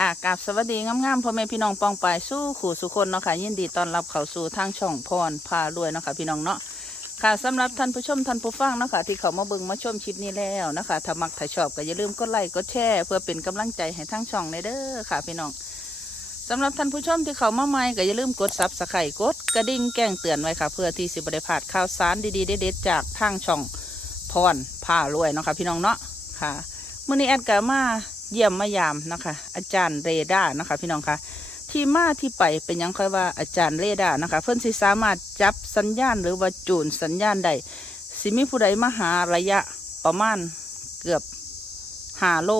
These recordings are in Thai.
ค่ะกับสวัสดีงามๆพ่อแม่พี่น้องปองปายสู้ขู่สุคนเนาะค่ะยินดีต้อนรับเข้าสู่ทางช่องพรพารวยเนาะค่ะพี่น้องเนาะค่ะสำหรับท่านผู้ชมท่านผู้ฟังเนาะค่ะที่เขามาเบิ่งมาชมคลิปนี้แล้วนะคะถ้ามักถ้าชอบก็อย่าลืมกดไลค์กดแชร์เพื่อเป็นกำลังใจให้ทางช่องในเด้อค่ะพี่น้องสำหรับท่านผู้ชมที่เขามาใหม่ก็อย่าลืมกดซับสไครต์กดกระดิ่งแจ้งเตือนไว้ค่ะ เพื่อที่สิบได้พลาดข่าวสารดีๆเด็ดๆจากทางช่องพรพารวยเนาะค่ะพี่น้องเนาะค่ะมื่อนี้แอดกามา เยี่ยมมายามนะคะ อาจารย์เรดานะคะ พี่น้องคะที่มาที่ไปเป็นยังค่อยว่าอาจารย์เรดานะคะ เพื่อนสิสามารถจับสัญญาณหรือว่าจูนสัญญาณใดสิมีผู้ใดมาหาระยะประมาณเกือบห้าโล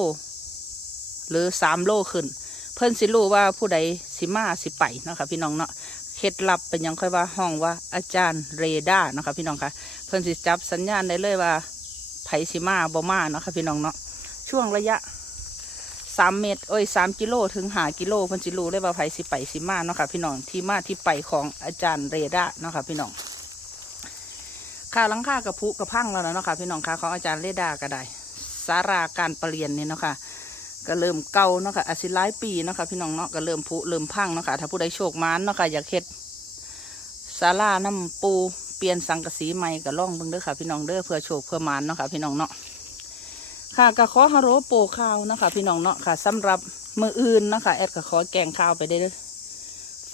หรือสามโลขึ้น เพื่อนสิรู้ว่าผู้ใดสิมาสิไปนะคะพี่น้องเนาะเคล็ดลับเป็นยังค่อยว่าห้องว่าอาจารย์เรดานะคะพี่น้องคะเพื่อนสิจับสัญญาณได้เลยว่าไผสิมาบ่มาเนาะค่ะพี่น้องเนาะช่วงระยะ สามเมตรเอ้ยสามกิโลถึงหากิโลเพิ่นสิรู้เลยว่าไผสิไปสิมาเนาะค่ะพี่น้องที่มาที่ไปของอาจารย์เรดาเนาะค่ะพี่น้องค่าลังค่ากระพุกระพังแล้วนะเนาะค่ะพี่น้องค่าของอาจารย์เรดาก็ได้ สาราการประเรียนนี่เนาะค่ะก็เริ่มเก่าเนาะค่ะอาศิหลายปีเนาะค่ะพี่น้องเนาะก็เริ่มผุเริ่มพังเนาะค่ะถ้าผู้ใดโชคมานเนาะค่ะอยากเฮ็ดศาลาน้ำปูเปลี่ยนสังกะสีใหม่ก็ล่องเบิ่งเด้อค่ะพี่น้องเด้อเพื่อโชคเพื่อมานเนาะค่ะพี่น้องเนาะ ค่ะก็ขอฮาโรโปข้าวนะคะ พี่น้องเนาะค่ะสำหรับมืออื่นนะคะแอดก็ขอแกงข้าวไปได้เลย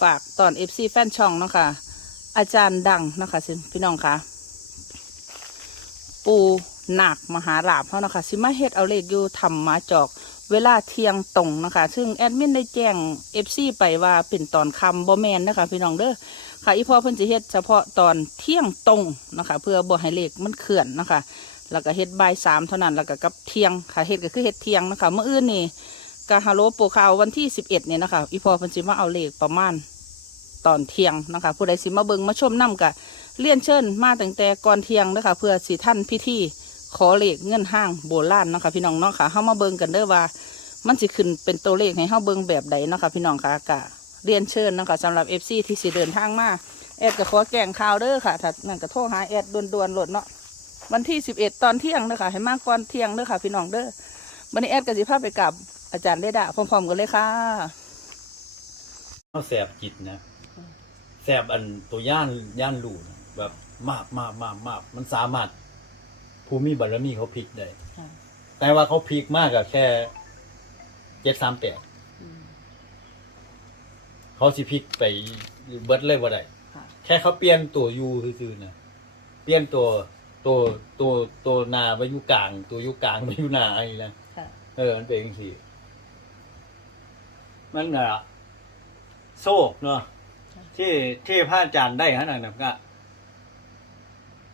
ฝากตอนเอฟซีแฟนช่องเนาะค่ะอาจารย์ดังนะคะสิพี่น้องค่ะ ปูหนักมหาลาบเขาเนะคะสิมาเฮ็ดเอาเลขอยู่ทำมาจอกเวลาเที่ยงตรงนะคะ ซึ่งแอดมินได้แจ้งเอฟซีไปว่าเป็นตอนคำบ่แมนนะคะ พี่น้องเด้อค่ะอีพอเพิ่นสิเฮ็ดเฉพาะตอนเที่ยงตรงนะคะ เพื่อบ่ให้เลขมันเคลื่อนนะคะ แล้วก็เฮ็ดบ่ายสามเท่านั้นแล้วก็กับเที่ยงค่ะเฮ็ดก็คือเฮ็ดเที่ยงนะคะเมื่ออื่นนี่กาฮาโลโปรข่าววันที่สิบเอ็ดเนี่ยนะคะอีพอเพิ่นสิมาเอาเลขประมาณตอนเที่ยงนะคะ ผู้ใดสิมาเบิงมาชมนํกะเลี่ยนเชิญมาตั้งแต่ก่อนเที่ยงนะคะเพื่อสิท่านพิธีขอเลขเงินห้างโบราณนะคะ พี่น้องเนาะค่ะเฮามาเบิงกันเด้อว่า มันสิขึ้นเป็นตัวเลขให้เฮาเบิงแบบใดนะคะ พี่น้องค่ะกะเรียนเชิญนะคะสำหรับ FC ที่สิเดินทางมาแอดก็ขอแจ้งข่าวเด้อค่ะถ้านั่นก็โทรหาแอดด่วนๆหลดเนาะ วันที่สิบเอ็ดตอนเที่ยงเด้อค่ะให้มากก่อนเที่ยงเด้อค่ะ พี่น้องเด้อวันนี้แอดกับสิภาพไปกับอาจารย์เดดาพร้อมๆกันเลยค่ะเขาแสบจิตนะแสบอันตัวย่านย่านรูนะแบบมากมากมากมากมันสามารถภูมิบารมีเขาพลิกได้แต่ว่าเขาพลิกมากกับแค่เจ็ดสามแปดเขาสิพลิกไปเบิดเลยว่าได้ค่ะแค่เขาเปลี่ยนตัวยูซื่อๆนะเปลี่ยนตัว ตัวตัวตัวหนาไปอยู่กลาง ตัวอยู่กลางไปอยู่หนาอะไรนะค่ะ เออมันเป็นอย่างสี่มันอะโซกเนาะที่ที่พระอาจารย์ได้ขนาดนั้นก็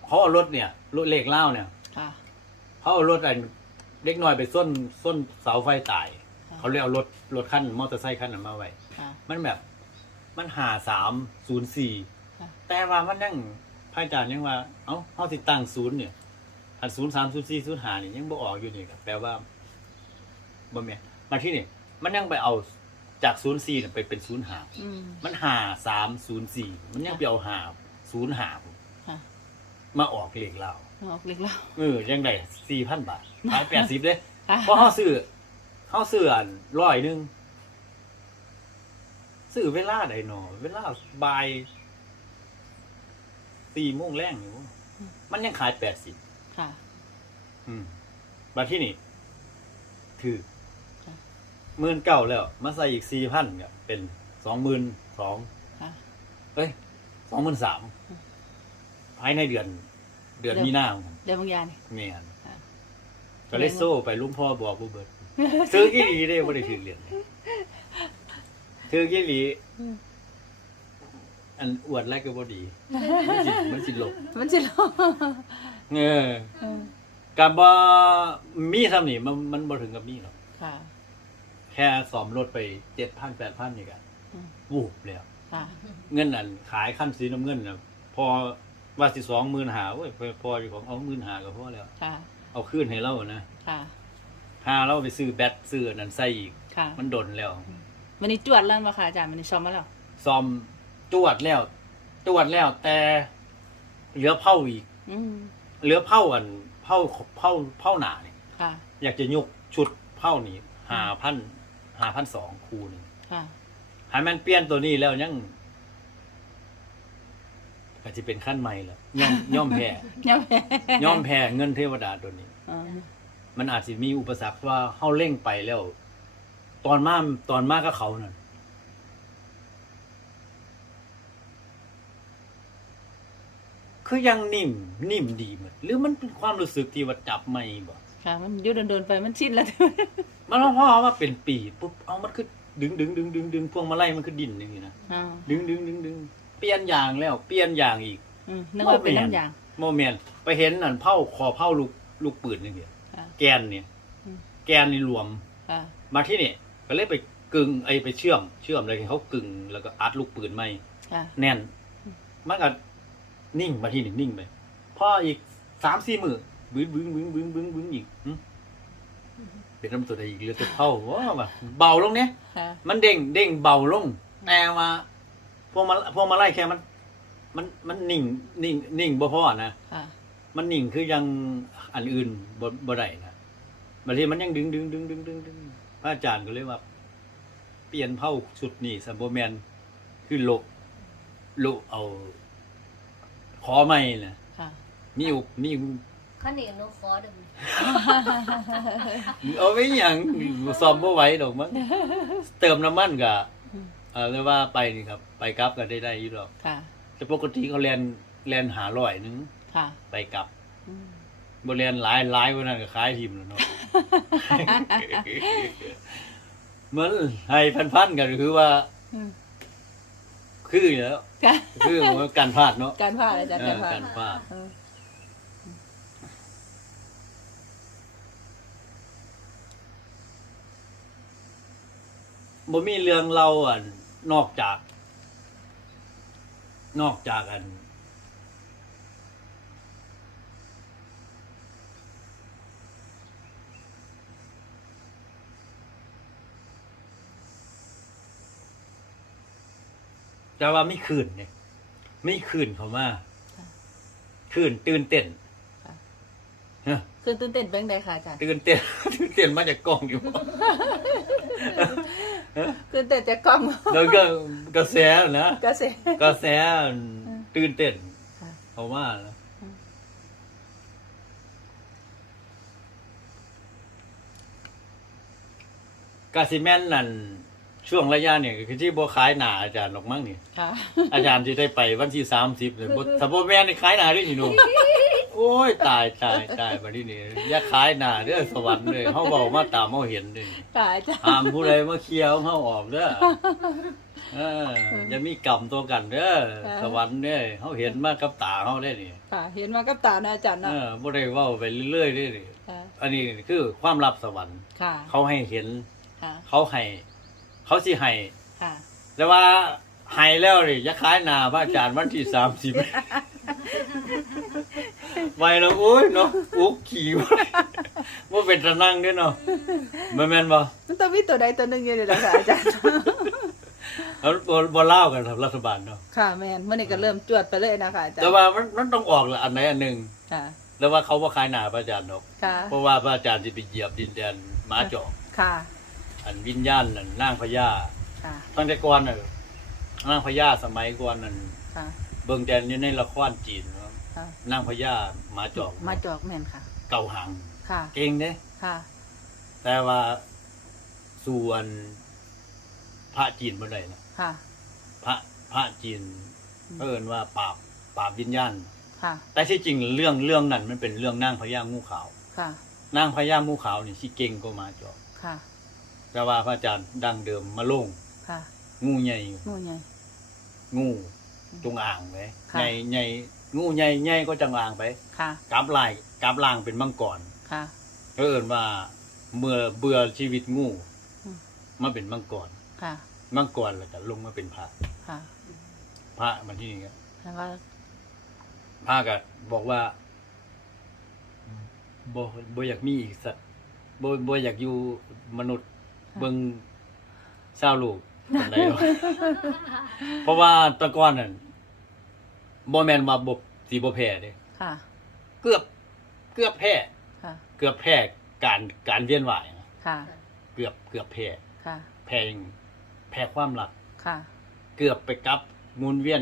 เขาเอารถเนี่ยรถเหล็กเล่าเนี่ย ค่ะเขาเอารถอันเล็กน้อยไปส้นส้นเสาไฟตายค่ะเขาเลยเอารถรถขั้นมอเตอร์ไซค์ขั้นนั้นมาไว้ ค่ะ มันแบบ มันหาสามศูนย์สี่ค่ะ แต่ว่ามันยังพ ระอาจารย์ยังว่า เอ้าเขาติดตั้งศูนย์เนี่ยอันศูนย์สามศูนย์สี่ศูนย์หานี่ยังบ่ออกอยู่นี่ครับแปลว่าบ่แม่นมาที่นี่มันยังไปเอาจากศูนย์สี่ไปเป็นศูนย์หาอืม มันหาสามศูนย์สี่มันยังไปเอาหาศูนย์หาค่ะ มาออกเลขเราออกเล็กแล้ว เออยังได้สี่พันบาทขายแปดสิบเลยค่ะเพราะเขาซื้อเขาซื้ออันร้อยหนึ่งซื้อเวลาใดหนอ เวลาบ่าย สี่โมงแรงอยู่ มันยังขายแปดสิบค่ะ อืมมาที่นี่ถือค่ะหมื่นเก้าแล้ว มาใส่อีกสี่พันเนี่ยเป็นสองหมื่นสองค่ะ เอ้ยสองหมื่นสามอืมภายในเดือน เดือนเดือน มีนาคมเดี๋ยวบางอย่างเมียนค่ะ ก็เลยโซ่ไปลุงพ่อบอกบูเบิร์ตซื้อกี่หลีได้บ่ได้ถือเหรียญถือกี่หลีอั นอวดแรกก็บ่ดี มันสิมันสิหลบมันจะรอเออกับบ่มีทำนี่มันมันบ่ถึงกับมีหรอก ค่ะ แค่สอมรถไปเจ็ดพันแปดพันนี่กันอืม วูบแล้ว ค่ะ เงินอันขายขั้นสีน้ำเงินนะพอว่าสิสองหมื่นหาเว้ยพอพออยู่ของเอาหมื่นหาก็พอแล้ว ค่ะ เอาคืนให้เรานะค่ะ หาเราไปซื้อแบตซื้ออันนั้นใส่อีก ค่ะ มันดนแล้ววันนี้จวดแล้วมาค่ะอาจารย์วันนี้ซ้อมมาแล้วซ่อม จวดแล้วจวดแล้ว แต่เหลือเผาอีกอืมเหลือเผาอันเผาเผาเผาหนาเนี่ยค่ะ อยากจะยกชุดเผานี่หาพันหาพันสองคูหนึงค่ะให้มันเปลี่ยนตัวนี้แล้วยังก็จะเป็นขั้นใหม่แล้วย่อมย่อมแพ้ย่อมแพ้ย่อมแพ้เงินเทวดาตัวนี้ อ๋อมันอาจจะมีอุปสรรคว่าเฮาเร่งไปแล้ว ตอนมาตอนมาก็เขานั่น คือยังนิ่มนิ่มดีเหมือนหรือมันเป็นความรู้สึกที่ว่าจับไม่บ่ค่ะ มันอยุ่โดนๆไปมันชินแล้ว มันพอเอามาเป็นปีปุ๊บเอามันคือดึงดึงดึงดึงดึงพวงมาลัยมันคือดินอย่างนี้นะอ๋อดึงดึงดึงดึงเปลี่ยนอย่างแล้ว เปลี่ยนอย่างอีก อืมนึกว่าเป็นน้ำยาง โมเมนต์ไปเห็นนั่นเผาคอเผาลูกลูกปืนนี่เดียวค่ะแกนเนี่ย อืม แกนนี่รวม ค่ะ มาที่นี่ก็เลยไปกึงไอไปเชื่อม เชื่อมอะไรเขากึงแล้วก็อัดลูกปืนไม่ค่ะ แน่น มันก็ นิ่งมาที่นี่นิ่งไปพออีกสามสี่มือบึ้งบึ้งบึ้งบึ้งบึ้งบึ้งอีกหึเป็นน้ำตัวใดอีกเหลือแต่เผาว้าวะเบาลงเนี้ยค่ะมันเด้งเด้งเบาลงแต่ว่าพวกมาพวกมาไล่แค่มัน มันมันนิ่งนิ่งนิ่งบ่พอนะค่ะมันนิ่งคือยังอันอื่นบ่บ่ได้นะบางทีมันยังดึงดึงดึงดึงดึงดึงพระอาจารย์ก็เลยว่า เปลี่ยนเผ่าสุดนี่สัมโบแมนคือโลโลเอา ขอไม่นะค่ะมีอุมีข้าวเหนียวหนูขอดึงเอาไว้หยังซ้อมบ่ไหวดอกมั้งเติมน้ำมันก็เออเลยว่าไปนี่ครับ ไปกลับก็ได้ได้อยู่ดอก ค่ะแต่ปกติเขาเรียนเรียนหาร้อยหนึงค่ะไปกลับอืมบ่เรียนหลายหลายกว่านั้นก็ขายทีมแล้วเนาะ เหมือนให้พันๆกันคือว่า อืม คืออยู่แล้ว ค่ะคือว่าการพลาดเนาะการผ่าอาจารย์เอการผ่าอการพลาดเออบ่มีเรื่องเราอะนอกจาก นอกจากอัน แต่ว่าไม่คืนเนี่ยไม่คืนเขามาคืนตื่นเต้นฮะคือตื่นเต้นเป็นไงค่ะอาจารย์ตื่นเต้นตื่นเต้นมาจากกล้องอยู่ตื่นเต้นจากกล้องแล้วก็กระแสนะกระแสกระแสตื่นเต้นค่ะเขาว่านะอืมกาซิแมนนั่น ช่วงระยะเนี่ยคือที่บัวขายหนาอาจารย์หรอกมั้งนี่ ค่ะ อาจารย์ที่ได้ไปวันที่สามสิบเลยบ่ถ้าบัแมนนี่ขายหนาได้อยู่หนูโอ้ยตายตายตายมาที่นี่อย่าขายหนาเด้อสวรรค์เลยเขาบอกมาตามเขาเห็นเลยค่ะอาจารย์ ห้ามผู้ใดมาเคลียร์เขาออกเด้อเอออย่ามีกรรมตัวกันเด้อค่ะ สวรรค์เด้อเขาเห็นมากับตาเขาได้นี่ค่ะ เห็นมากับตานะอาจารย์เอเนาะอบ่ได้เว้าไปเรื่อยๆได้นี่ค่ะอันนี้คือความลับสวรรค์ ค่ะเขาให้เห็น ค่ะ เขาให้ เขาสิให้ค่ะแต่ว่าให้แล้วนี่อย่าขายหน้าพระอาจารย์วันที่สามสิบไว้แล้วโอ้ยเนาะอุกขี่ไว้ว่าเป็นตะนั่งเด้วยเนาะแม่นแม่นบ่มันต้องมีตัวใดตัวหนึ่งอยู่เลยนะคะอาจารย์ เอาบ่บ่เล่ากันครับรัฐบาลเนาะค่ะแมนเมื่อนี้ก็เริ่มจวดไปเลยนะคะอาจารย์แต่ว่ามันมันต้องออกละอันไหนอันหนึ่งค่ะ แล้วว่าเขาบ่ขายหน้าพระอาจารย์เนาะค่ะ เพราะว่าพระอาจารย์สิไปเหยียบดินแดนหมาจอกค่ะ อันวิญญาณนั่นนางพญาค่ะตั้งแต่ก่อนน่ะนางพญาสมัยก่อนนั่นค่ะเบิ่งแต่อยู่ในละครจีนเนาะค่ะนางพญาหมาจอกมาจอกแมนค่ะ เก่าหัง ค่ะ เก่งเด้ค่ะ แต่ว่าส่วนพระจีนบ่ได้นะค่ะ พระพระจีนอืม เอิ้นว่าปราบปราบวิญญาณ ค่ะ แต่ที่จริงเรื่องเรื่องนั้นมันเป็นเรื่องนางพญางูขาว ค่ะ นางพญางูขาวนี่สิเก่งก็มาจอก ค่ะ แต่ว่าพระอาจารย์ดังเดิมมาลงค่ะงูใหญ่งูใหญ่งูจงอ่างไปค่ะใหญ่ใหญ่งูใหญ่ใหญ่ก็จังอ่างไปค่ะกราบลายกราบล่างเป็นมังกรค่ะเอิ้นว่าเมื่อเบื่อชีวิตงูอืมมาเป็นมังกรค่ะมังกรแล้วก็ลงมาเป็นพระค่ะพระมาที่นี่ครับแล้วก็พระก็บอกว่าบ่บ่อยากมีอีกสัตว์บ่บ่อยากอยู่มนุษย์ เบิ่งเศร้าวลูกปานใดหรอก เพราะว่าแตะก่อนนั่นบ่แม่นว่าบ่สิบ่แพ้เด้ค่ะ เกือบ เกือบแพ้ ค่ะ เกือบแพ้การการเวียนว่ายนะค่ะ เกือบเกือบแพ้ ค่ะ แพ้ยังแพ้ความรัก ค่ะ เกือบไปกับหมุนเวียน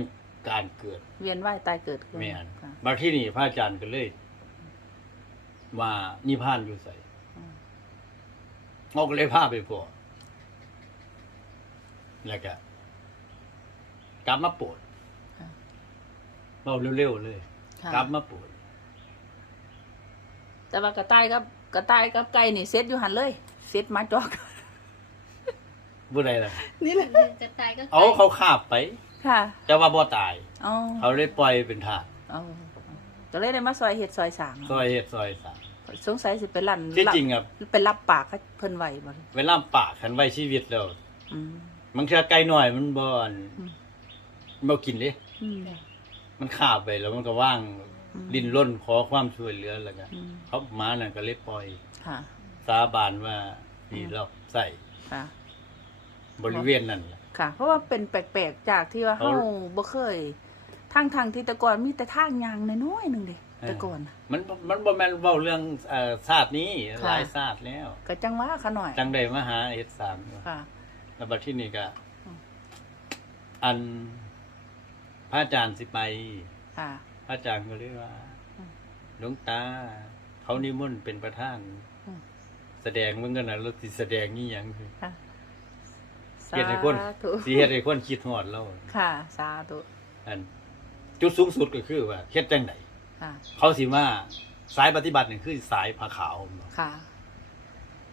การเกิด เวียนว่ายตายเกิดขึ้นแม่นค่ะมาที่นี่พระอาจารย์ก็เลยว่านิพพานอยู่ใส่อืม เอาก็เลยพาไปพอแล้วก็กลับมาปวดค่ะเบาเร็วๆเลย ค่ะกลับมาปวดแต่ว่ากระต่ายกับกระต่ายกับไก่นี่เซ็ตอยู่หันเลยเซ็ตมาจอก บ่ได้ล่ะ นี่แหละกระต่ายก็เอาเขาคาบไป ค่ะแต่ว่าบ่ตาย อ๋อเขาเลยปล่อยเป็นทาสเอาก็เลยได้มาซอยเห็ดซอยสางซอยเฮ็ดซอยสาม สงสัยสิเป็นลั่นที่จริงอะเป็นรับปากให้เพิ่นไว้บ่เวลาปากขันไว้ชีวิตแล้ว อืมบางเทื่อไก่น้อยมันบ่อันอืมมันบ่กินเด้อืม มันคาบไปแล้วมันก็ว่างอืม ดิ้นร่นขอความช่วยเหลือแล้วก็อืมเขามานั่นก็เลยปล่อย ค่ะสาบานว่านี่เราใส่ค่ะ บริเวณนั่นแหละ ค่ะ เพราะว่าเป็นแปลกๆจากที่ว่าเขาเฮาบ่เคยทางทางที่แต่ก่อนมีแต่ทางยางน้อยๆหนึงเด้ แต่ก่อนน่ะมันมันบ่แม่นเว้าเรื่องเอ่อศาสตร์นี้ค่ะหลายศาสตร์แล้ว ก็จังว่าขาหน่อย จังได้มาหาเฮ็ดสามค่ะแล้วบัดที่นี่ก็อืมอันพระอาจารย์สิไปค่ะพระอาจารย์ก็เลยว่าอืมหลวงตา เขานิมนต์เป็นประธานอืมแสดงมันก็น่ะเราสิแสดงนี่หยังคือค่ะเฮ็ดให้คนสาธุสิเฮ็ดให้คนคิดฮอดเราค่ะ สาธุอันจุดสูงสุดก็คือว่าเฮ็ดจังได ค่ะ เขาสิมาสายปฏิบัตินี่คือสายผ้าขาว ค่ะ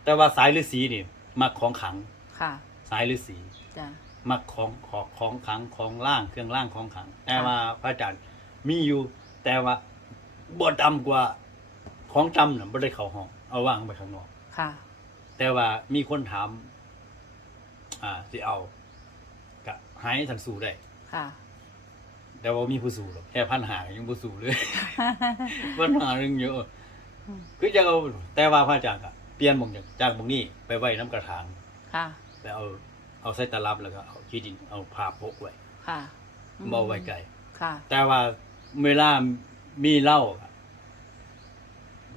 แต่ว่าสายฤาษีนี่มักของขลัง ค่ะ สายฤาษีจ้ะมักของของของขลังของล่างเครื่องล่างของขลัง แต่ค่ะว่าพระอาจารย์มีอยู่ แต่ว่าบ่ดำกว่าของจำน่ะบ่ได้เข้าห้อง เอาวางไปข้างนอก ค่ะ แต่ว่ามีคนถาม อ่าสิเอาก็หายทันสู้ได้ ค่ะ แต่ว่ามีผู้สู้หรอกแค่พันหายังบ่สู้เลย ปัญหาเรื่องเยอะอืมคือจะเอาแต่ว่าพระอาจารย์อะเปลี่ยนหมองจากจากหมองนี้ไปไว้น้ำกระถางค่ะ แล้วเอาเอาใส่ตลับแล้วก็เอาขี้ดินเอาผ้าพกไว้ค่ะบ่เอาไว้ไกลค่ะ แต่ว่าเวลามีเหล้าอะ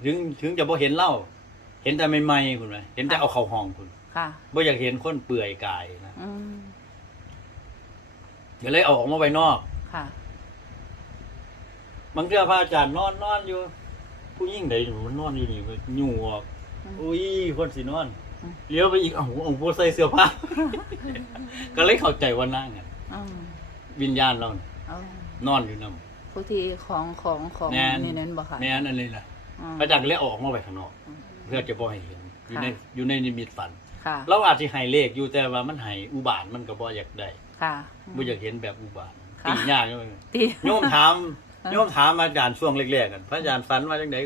ถึงถึงจะบ่เห็นเหล้าเห็นแต่ใหม่ๆคุณไหมเห็นแต่เอาเข้าห้องคุณค่ะบ่อยากเห็นคนเปื่อยกายนะอืมก็เลยเอาออกมาไว้นอกค่ะ บางเทื่อพระอาจารย์นอนนอนอยู่ ผู้หญิงใดมันนอนอยู่นี่ก็ยู่ออกอืมอุ้ยคนสินอนอืมเลี้ยวไปอีกเอ้าเอาบ่ใส่เสื้อผ้า ก็เลยเข้าใจว่านั่งอะอืมวิญญาณเราน่ะเอานอนอยู่นํผู้ที่ของของของแน่น นี่นั่นบ่ค่ะแม่นอันนี้ล่ะอืม พระอาจารย์ก็เลยเอาออกมาไว้ข้างนอกอืมเพื่อจะบ่ให้เห็น อยู่ในค่ะ อยู่ในนิมิตฝัน ค่ะเราอาจสิให้เลขอยู่แต่ว่ามันให้อุบาทมันก็บ่อยากได้ค่ะ บ่อยากเห็นแบบอุบาทค่ะ ตียากเลยตี โยมถามค่ะ โยมถามอาจารย์ช่วงแรกๆกันพระอาจารย์ฝันว่าจังได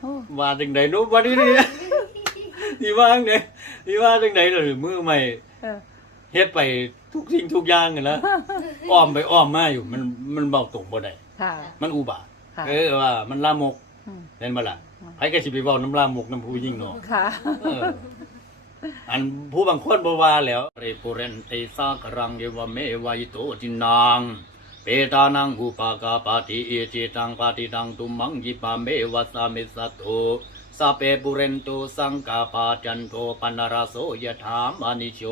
โอ้ว่าจังไดรู้บ่ดีนี่นี่ว่าจังไดนี่ว่าจังไดล่ะหรือมือใหม่เออเฮ็ดไปทุกสิ่งทุกอย่างกันแล้วอ้อมไปอ้อมมาอยู่ มันมันเบาตรงบ่ได้ค่ะมันอุบาทค่ะเออว่า มันลามกอืมเห็นบ่ล่ะอืมไผก็สิไปเว้าน้ำลามกน้ำผู้ยิ่งเนาะค่ะเอออันผู้บางคนบ่ว่าแล้วเรปุเรนติสากรังเยวะเมวายโตจินัง เปตานังอุปากาปาติเอจิตังปาติตังตุมังยิปาเมวะสามิสัตโตสัเพปุเรนตุสังกาปาจันโทปันรสโสยถามานิโช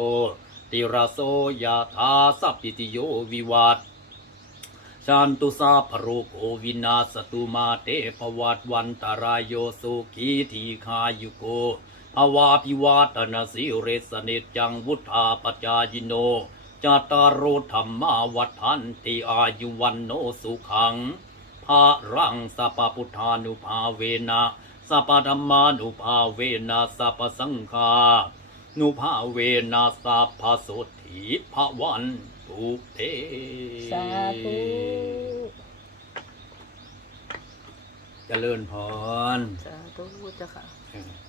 ติรสโสยถาสัพพิติโยวิวัตชันตุสาพโรโกวินาสตุมาเตภวัตวันตรายโยสุขีทีคายุโกภวาพิวาตนาสิเรสเนจังวุธาปจายโน จาตารโรธรรมาวัฏันติอายุวันโนสุขังภารังสัพพุทธานุภาเวนะสัพพธรรมานุภาเวนะสัพพสังฆานุภาเวนะสัพพโสถีภวันตุเตสาธุเจริญพรสาธุเจ้าค่ะเออ